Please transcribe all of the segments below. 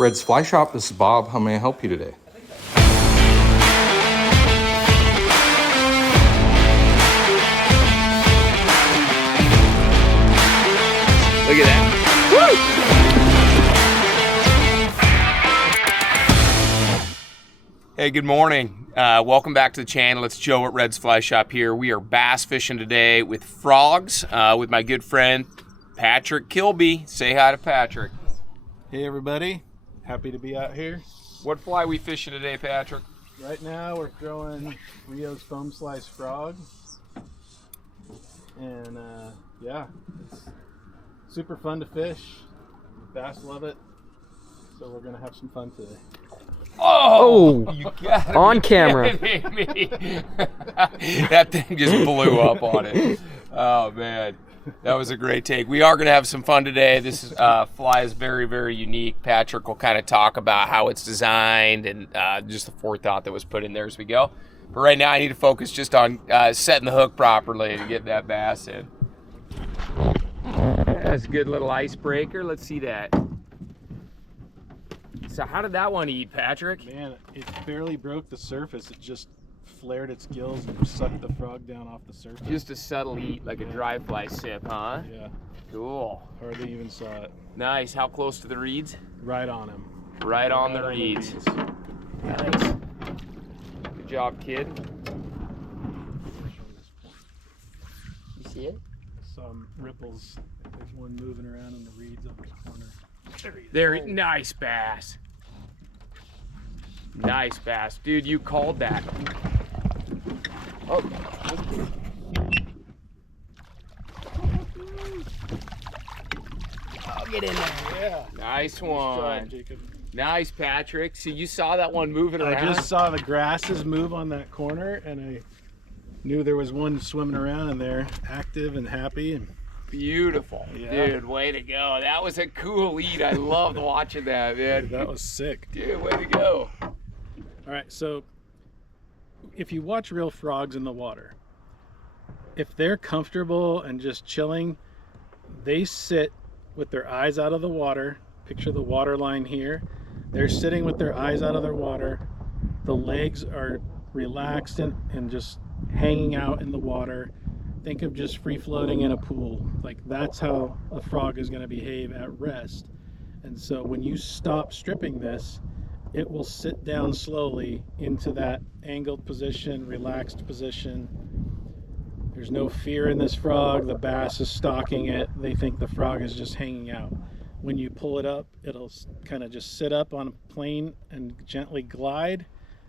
Red's Fly Shop, this is Bob. How may I help you today? Look at that. Woo! Hey, good morning. Welcome back to the channel. It's Joe at Red's Fly Shop here. We are bass fishing today with frogs with my good friend Patrick Kilby. Say hi to Patrick. Hey everybody, happy to be out here. What fly we fishing today, Patrick? Right now we're throwing RIO's foam slice frog. And yeah, it's super fun to fish. Bass love it. So we're gonna have some fun today. Oh, you got on camera. That thing just blew up on it. Oh man, that was a great take. We are gonna have some fun today. This is, fly is very, very unique. Patrick will kind of talk about how it's designed and just the forethought that was put in there as we go. But right now I need to focus just on setting the hook properly to get that bass in. That's a good little icebreaker. Let's see that. So how did that one eat, Patrick? Man, it barely broke the surface. It just flared its gills and sucked the frog down off the surface. Just a subtle eat, like a dry fly sip, huh? Yeah. Cool. Hardly even saw it. Nice. How close to the reeds? Right on him. Right on the reeds. Nice. Good job, kid. You see it? Some ripples. There's one moving around in the reeds on this corner. There, nice bass. Nice bass. Dude, you called that. Oh. Oh, get in there. Yeah. Nice Good one. job, Jacob. Nice, Patrick. So you saw that one moving around? I just saw the grasses move on that corner, and I knew there was one swimming around in there, active and happy. And beautiful. yeah. Dude, way to go. That was a cool eat. I loved watching that, man. That was sick. Dude, way to go. All right, so if you watch real frogs in the water, if they're comfortable and just chilling, they sit with their eyes out of the water. Picture the water line here. They're sitting with their eyes out of their water. The legs are relaxed and just hanging out in the water. Think of just free floating in a pool. Like that's how a frog is going to behave at rest. And so when you stop stripping this, it will sit down slowly into that angled position, relaxed position. There's no fear in this frog. The bass is stalking it. They think the frog is just hanging out. When you pull it up, it'll kind of just sit up on a plane and gently glide.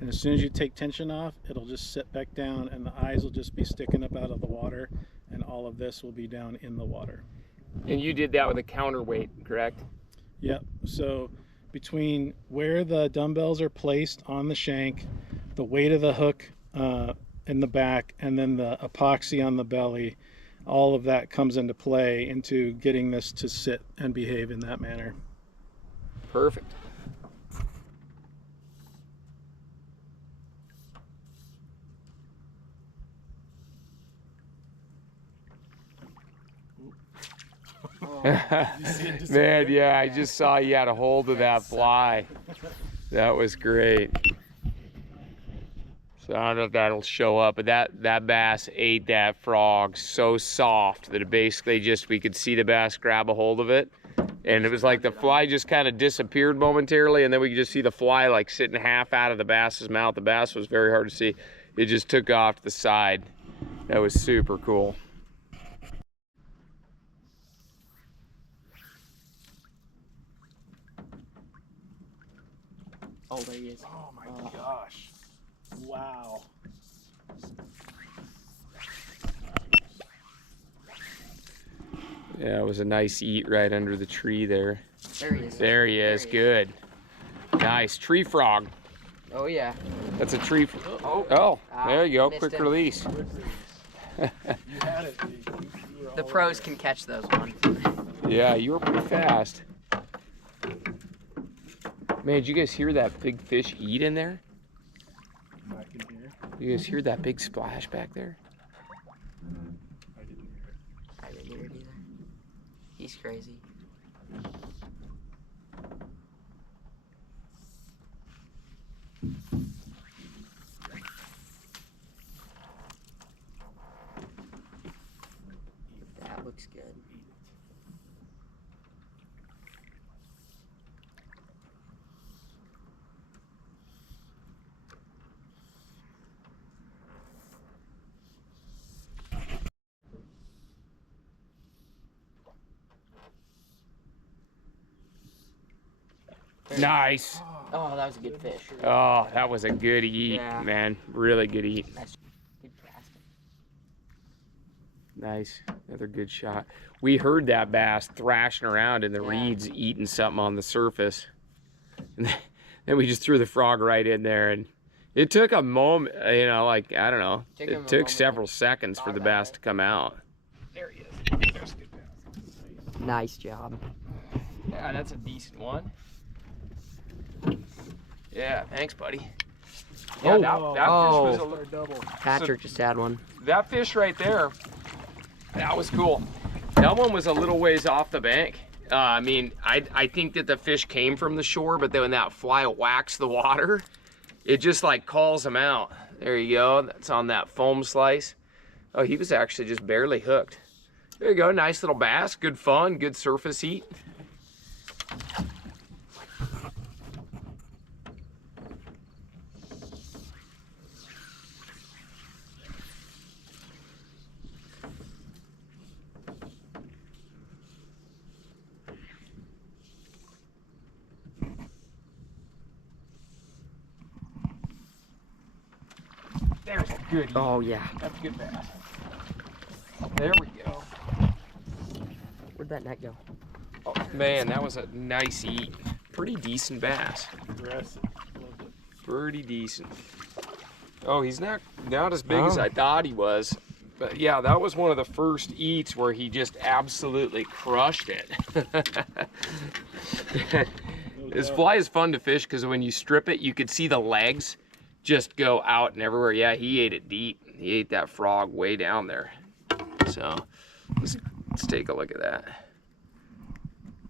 And as soon as you take tension off, it'll just sit back down and the eyes will just be sticking up out of the water and all of this will be down in the water. And you did that with a counterweight, correct? Yep. So between where the dumbbells are placed on the shank, the weight of the hook in the back, and then the epoxy on the belly, all of that comes into play into getting this to sit and behave in that manner. Perfect. Man, yeah, I just saw you had a hold of that fly. That was great. So I don't know if that'll show up, but that bass ate that frog so soft that it basically just, we could see the bass grab a hold of it. And it was like the fly just kind of disappeared momentarily, and then we could just see the fly like sitting half out of the bass's mouth. The bass was very hard to see. It just took off to the side. That was super cool. Oh, there he is. Oh my gosh. Wow. Yeah, it was a nice eat right under the tree there. There he is. There he is. Good. Nice. Tree frog. Oh, yeah. That's a tree. Oh. There you go. Missed Quick him. release. You had it, Jake. You were The all pros can catch those ones. Yeah, you were pretty fast. Man, did you guys hear that big fish eat in there? back in here. You guys hear that big splash back there? I didn't hear it. I didn't hear it either. He's crazy. Nice. Oh, that was a good fish. Oh, that was a good eat, Yeah. man. Really good eat. Nice. Good casting. Nice. Another good shot. We heard that bass thrashing around in the Yeah. reeds, eating something on the surface. And then we just threw the frog right in there, and it took a moment, you know, like, I don't know. Took him a It took moment several to seconds for thought the about bass it. to come out. There he is. There's a good bass. Nice job. Yeah, that's a decent one. Yeah, thanks, buddy. Yeah, that fish was a Our double. Patrick just had one. that fish right there, that was cool. That one was a little ways off the bank. I mean, I think that the fish came from the shore, but then when that fly whacks the water, it just like calls him out. There you go. That's on that foam slice. Oh, he was actually just barely hooked. There you go. Nice little bass. Good fun. Good surface heat. There's a good eat. Oh yeah. That's a good bass. There we go. Where'd that net go? Oh, man, that was a nice eat. Pretty decent bass. Aggressive. Loved it. Pretty decent. Oh, he's not as big as I thought he was. But yeah, that was one of the first eats where he just absolutely crushed it. This fly is fun to fish because when you strip it, you could see the legs just go out and everywhere. Yeah, he ate it deep. He ate that frog way down there. So let's take a look at that.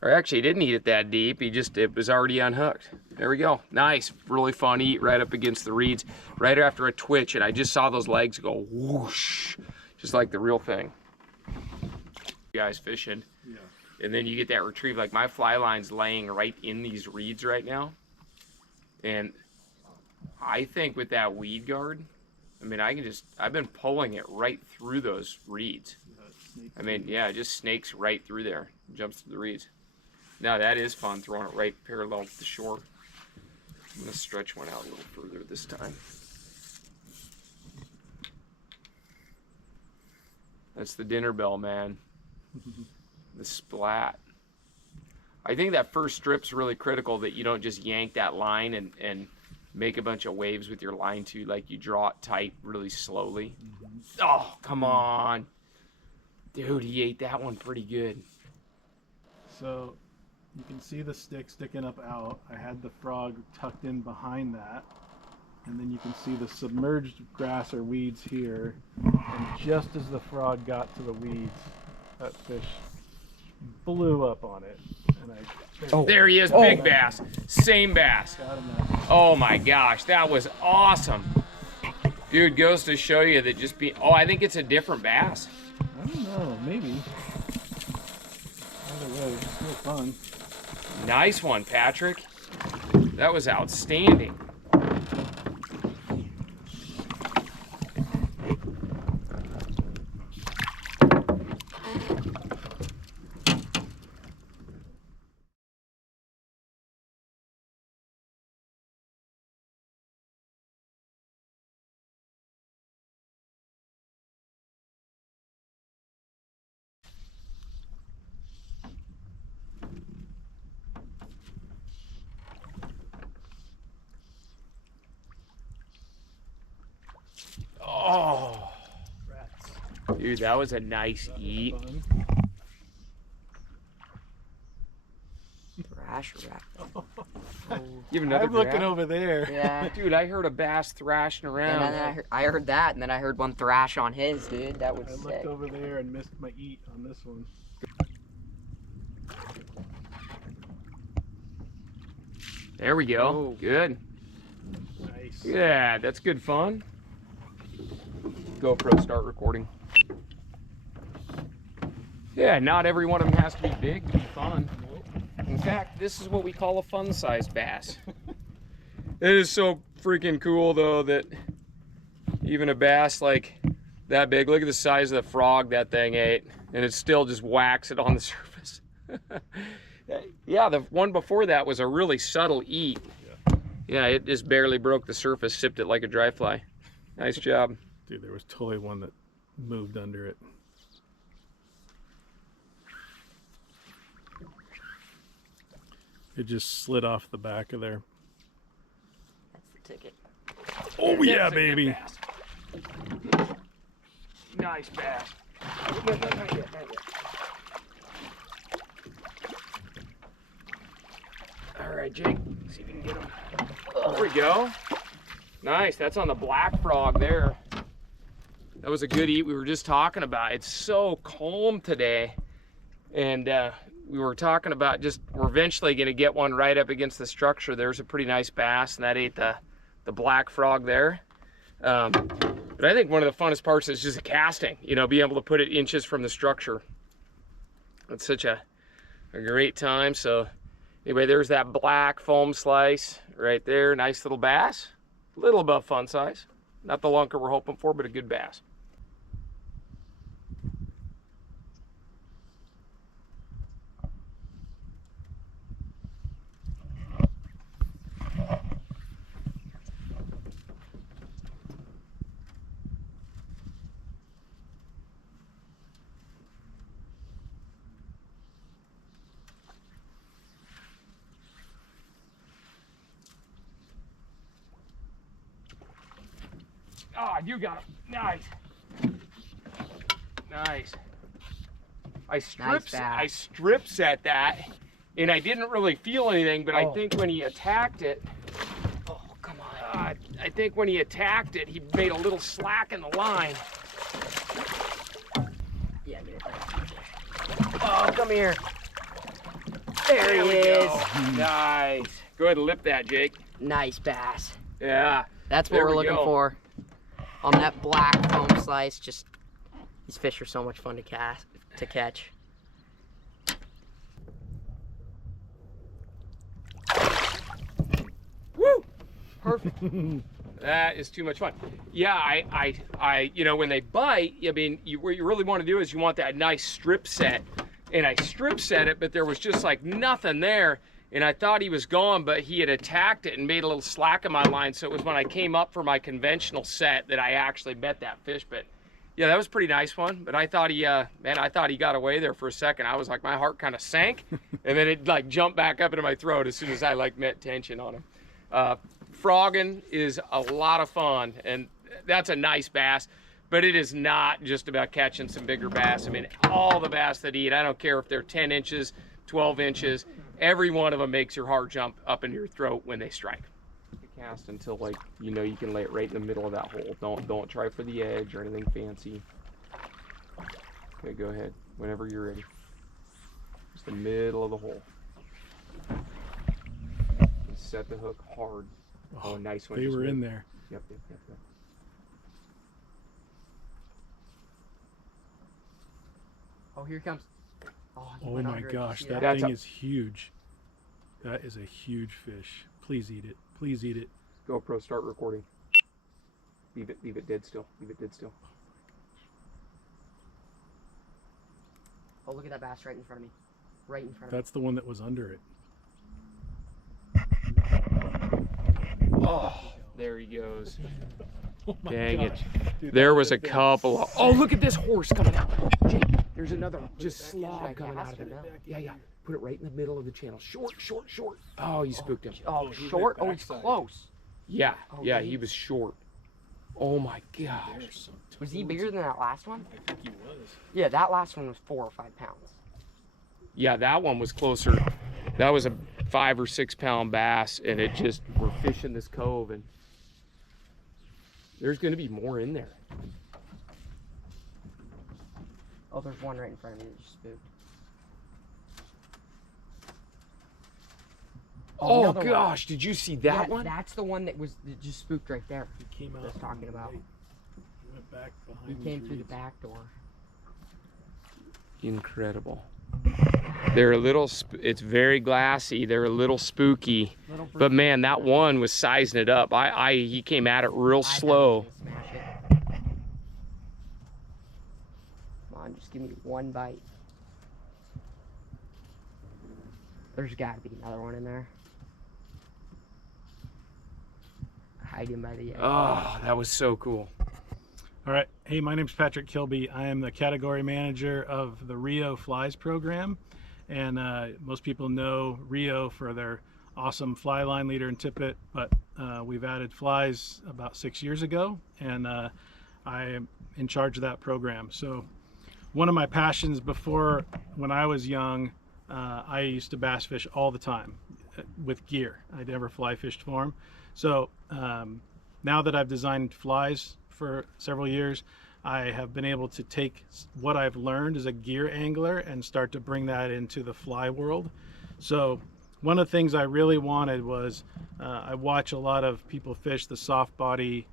Or actually, he didn't eat it that deep. It was already unhooked. There we go. Nice, really fun eat right up against the reeds, right after a twitch, and I just saw those legs go whoosh, just like the real thing. You guys fishing, Yeah. and then you get that retrieve. Like my fly line's laying right in these reeds right now, and I think with that weed guard, I mean, I've been pulling it right through those reeds. I mean, yeah, it just snakes right through there, jumps through the reeds. Now that is fun, throwing it right parallel to the shore. I'm gonna stretch one out a little further this time. That's the dinner bell, man. The splat. I think that first strip's really critical, that you don't just yank that line and make a bunch of waves with your line too. Like you draw it tight really slowly. Oh, come on. Dude, he ate that one pretty good. So you can see the stick sticking up out. I had the frog tucked in behind that. And then you can see the submerged grass or weeds here. And just as the frog got to the weeds, that fish blew up on it. And I There he is, big bass. Same bass. got him out. Oh my gosh, that was awesome. Dude, goes to show you that just oh, I think it's a different bass. I don't know, maybe. Either way, it's still fun. Nice one, Patrick. That was outstanding. Oh, Rats. dude, that was a nice eat. Fun. Thrash rat. You have another I'm looking grab? over there. Yeah. Dude, I heard a bass thrashing And around. then I heard that, and then I heard one thrash on his, dude. That was I sick. looked over there and missed my eat on this one. There we go. Oh. Good. Nice. Yeah, that's good fun. GoPro, start recording. Yeah, not every one of them has to be big to be fun. In fact, this is what we call a fun-sized bass. It is so freaking cool, though, that even a bass like that big, look at the size of the frog that thing ate, and it still just whacks it on the surface. Yeah, the one before that was a really subtle eat. Yeah, it just barely broke the surface, sipped it like a dry fly. Nice job. Dude, there was totally one that moved under it. It just slid off the back of there. That's the ticket. Oh yeah, That's a good baby. bass. Nice bass. Not yet. All right, Jake, see if you can get him. There we go. Nice, that's on the black frog there. That was a good eat we were just talking about. It's so calm today. And we were talking about we're eventually gonna get one right up against the structure. There's a pretty nice bass, and that ate the black frog there. But I think one of the funnest parts is just casting, you know, being able to put it inches from the structure. It's such a great time. So anyway, there's that black foam slice right there. Nice little bass, a little above fun size. Not the lunker we're hoping for, but a good bass. Oh, you got it. Nice. Nice. I strip set that, and I didn't really feel anything, but I think when he attacked it, Oh, come on. I think when he attacked it, he made a little slack in the line. Yeah, dude. Oh, come here. There he is. Go. Nice. Go ahead and lip that, Jake. Nice bass. Yeah. That's what There we're we looking go. for. On that black foam slice, just these fish are so much fun to catch. Woo! Perfect. That is too much fun. Yeah, I you know, when they bite, I mean, what you really want to do is you want that nice strip set. And I strip set it, but there was just like nothing there. And I thought he was gone, but he had attacked it and made a little slack in my line. So it was when I came up for my conventional set that I actually met that fish. But yeah, that was a pretty nice one. But I thought he, man, I thought he got away there for a second. I was like, my heart kind of sank, and then it like jumped back up into my throat as soon as I like met tension on him. Frogging is a lot of fun, and that's a nice bass. But it is not just about catching some bigger bass. I mean, all the bass that eat, I don't care if they're 10 inches, 12 inches, every one of them makes your heart jump up into your throat when they strike. Cast until, like, you know, you can lay it right in the middle of that hole. Don't try for the edge or anything fancy. Okay, go ahead whenever you're ready. Just the middle of the hole. And set the hook hard. Oh, nice one. They were in there. Yep. Oh, here he comes. Oh, he Oh went my under it. gosh, You see that thing is huge. That is a huge fish. Please eat it. Please eat it. GoPro, start recording. Leave it dead still. Leave it dead still. Oh, look at that bass right in front of me. Right in front of me. That's the one that was under it. Oh, there he goes. Oh my Dang it. gosh. Dude, There that was a would've been couple of, oh, look at this horse coming out. Jake, there's another just Should slob I coming cast out of it it. now? Yeah. Put it right in the middle of the channel. Short. Oh, you spooked him. Oh, he's short? like Oh, he's backside. close. Yeah, Oh, yeah, geez. he was short. Oh my gosh. There's some Was he toads. bigger than that last one? I think he was. Yeah, that last one was 4 or 5 pounds. Yeah, that one was closer. That was a 5 or 6 pound bass, and it just, we're fishing this cove, and there's gonna be more in there. Oh, there's one right in front of me that just spooked. Oh another one. gosh, did you see that Yeah, one? That's the one that just spooked right there. He came out. Just talking from the about. right. He went back behind. He these came through the reeds. back door. Incredible. They're a little, it's very glassy. They're a little spooky, but man, that one was sizing it up. He came at it real I thought he slow. was gonna smash it. Come on, just give me one bite. There's got to be another one in there. Hiding by the edge. Oh, that was so cool. All right. Hey, my name's Patrick Kilby. I am the category manager of the RIO Flies program. And most people know RIO for their awesome fly line leader and tippet, but we've added flies about 6 years ago, and I am in charge of that program. So one of my passions before, when I was young, I used to bass fish all the time with gear. I never fly fished for them. So now that I've designed flies for several years, I have been able to take what I've learned as a gear angler and start to bring that into the fly world. So one of the things I really wanted was, I watch a lot of people fish the soft body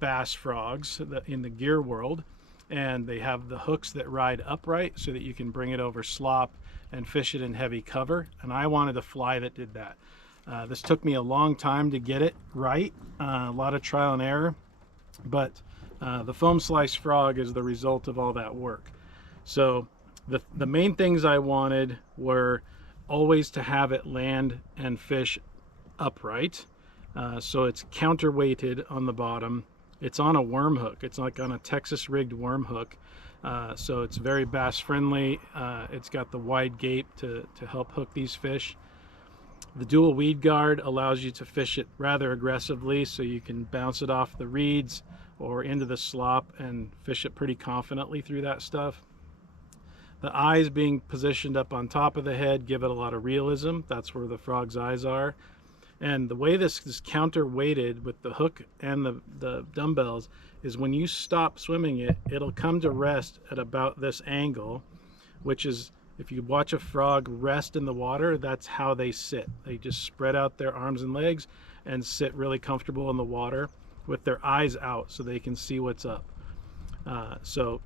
bass frogs in the gear world, and they have the hooks that ride upright so that you can bring it over slop and fish it in heavy cover. And I wanted a fly that did that. This took me a long time to get it right, a lot of trial and error, but the foam slice frog is the result of all that work. So the main things I wanted were always to have it land and fish upright. So it's counterweighted on the bottom. It's on a worm hook. It's like on a Texas rigged worm hook. So it's very bass friendly. It's got the wide gape to help hook these fish. The dual weed guard allows you to fish it rather aggressively, so you can bounce it off the reeds or into the slop and fish it pretty confidently through that stuff. The eyes being positioned up on top of the head give it a lot of realism. That's where the frog's eyes are. And the way this is counterweighted with the hook and the dumbbells is when you stop swimming it, it'll come to rest at about this angle, which is, if you watch a frog rest in the water, that's how they sit. They just spread out their arms and legs and sit really comfortable in the water with their eyes out so they can see what's up. So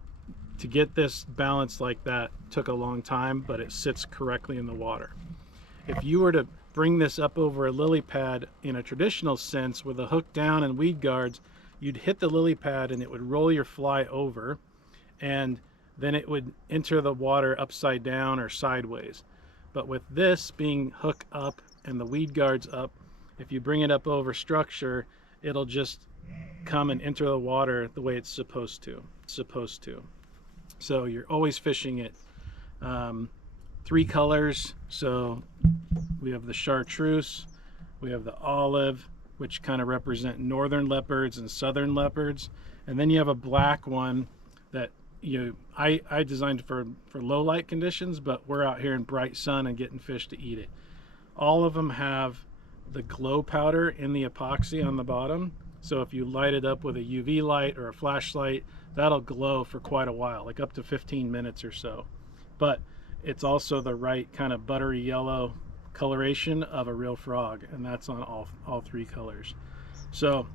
to get this balance like that took a long time, but it sits correctly in the water. If you were to bring this up over a lily pad in a traditional sense with a hook down and weed guards, you'd hit the lily pad and it would roll your fly over, and then it would enter the water upside down or sideways. But with this being hook up and the weed guards up, if you bring it up over structure, it'll just come and enter the water the way it's supposed to. So you're always fishing it. 3 colors. So we have the chartreuse, we have the olive, which kind of represent northern leopards and southern leopards, and then you have a black one that I designed for low light conditions, but we're out here in bright sun and getting fish to eat it. All of them have the glow powder in the epoxy on the bottom, so if you light it up with a UV light or a flashlight, that'll glow for quite a while, like up to 15 minutes or so. But it's also the right kind of buttery yellow coloration of a real frog, and that's on all 3 colors. So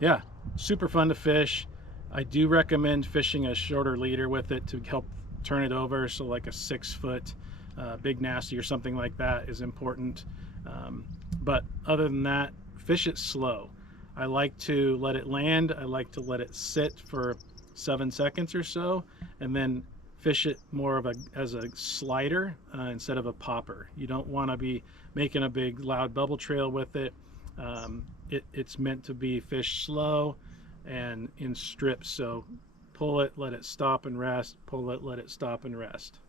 yeah, super fun to fish. I do recommend fishing a shorter leader with it to help turn it over, so like a 6-foot big nasty or something like that is important. But other than that, fish it slow. I like to let it land, I like to let it sit for 7 seconds or so, and then fish it more of as a slider instead of a popper. You don't want to be making a big loud bubble trail with it. It's meant to be fished slow and in strips, so pull it, let it stop and rest, pull it, let it stop and rest.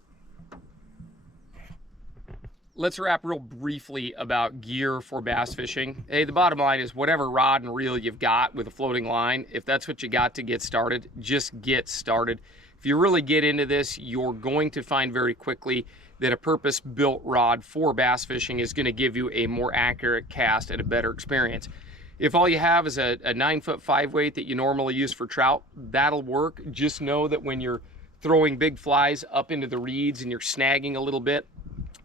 Let's wrap real briefly about gear for bass fishing. Hey, the bottom line is whatever rod and reel you've got with a floating line, if that's what you got to get started, just get started. If you really get into this, you're going to find very quickly that a purpose-built rod for bass fishing is going to give you a more accurate cast and a better experience. If all you have is a 9-foot 5-weight that you normally use for trout, that'll work. Just know that when you're throwing big flies up into the reeds and you're snagging a little bit,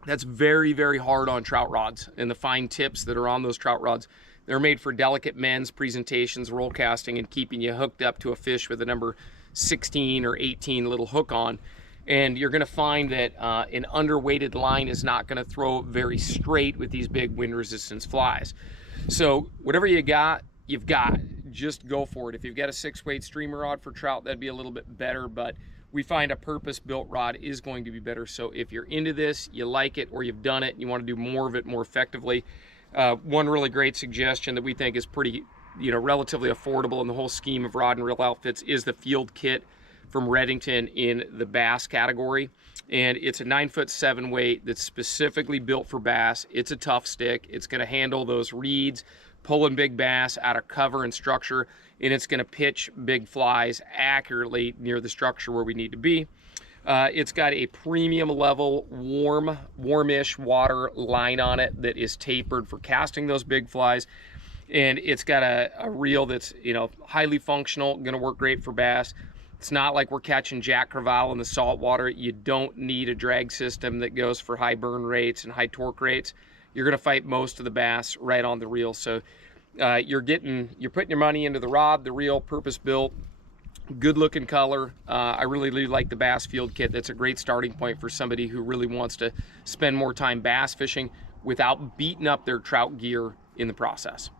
that's very, very hard on trout rods. And the fine tips that are on those trout rods, they're made for delicate men's presentations, roll casting, and keeping you hooked up to a fish with a number 16 or 18 little hook on. And you're going to find that an underweighted line is not going to throw very straight with these big wind resistance flies. So whatever you got, you've got. Just go for it. If you've got a 6-weight streamer rod for trout, that'd be a little bit better, but we find a purpose-built rod is going to be better. So if you're into this, you like it, or you've done it, and you want to do more of it more effectively, one really great suggestion that we think is pretty, relatively affordable in the whole scheme of rod and reel outfits is the field kit from Redington in the bass category. And it's a 9'7" weight that's specifically built for bass. It's a tough stick. It's going to handle those reeds, pulling big bass out of cover and structure, and it's going to pitch big flies accurately near the structure where we need to be. It's got a premium level warmish water line on it that is tapered for casting those big flies. And it's got a reel that's, highly functional, going to work great for bass. It's not like we're catching jack crevalle in the salt water. You don't need a drag system that goes for high burn rates and high torque rates. You're going to fight most of the bass right on the reel. So you're putting your money into the rod, the reel, purpose built, good looking color. I really like the bass field kit. That's a great starting point for somebody who really wants to spend more time bass fishing without beating up their trout gear in the process.